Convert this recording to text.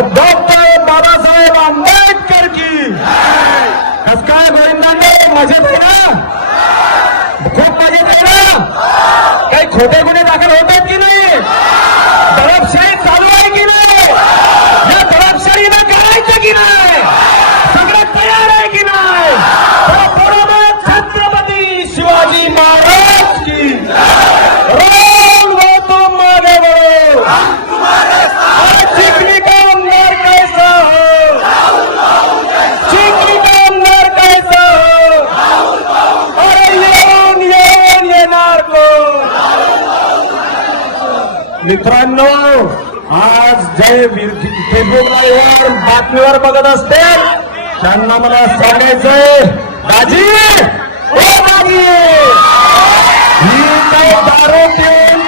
Doctor Babasaheb Ambedkar की कस काय गोविंदांडे मजेत आहे ना? खूप मजेत आहे ना? काही खोटे गुन्हे दाखल होत आहेत की नाही? दडपशाही चालू आहे की नाही? या दडपशाहीनं करायचं की नाही? सगळं तयार आहे की नाही? बरोबर छत्रपती शिवाजी महाराज की रोल हो तुम मागे बढ़ो, चिकनी का अंदर कैसा हो, चिकनी का अंदर कैसा हो, अरे येऊन येणार को. मित्रांनो, आज जे फेसबुकला येऊन बातमीवर बघत असते त्यांना मला सांगायचंय, दाजी ओ दाजी, ही काही दारू पिऊन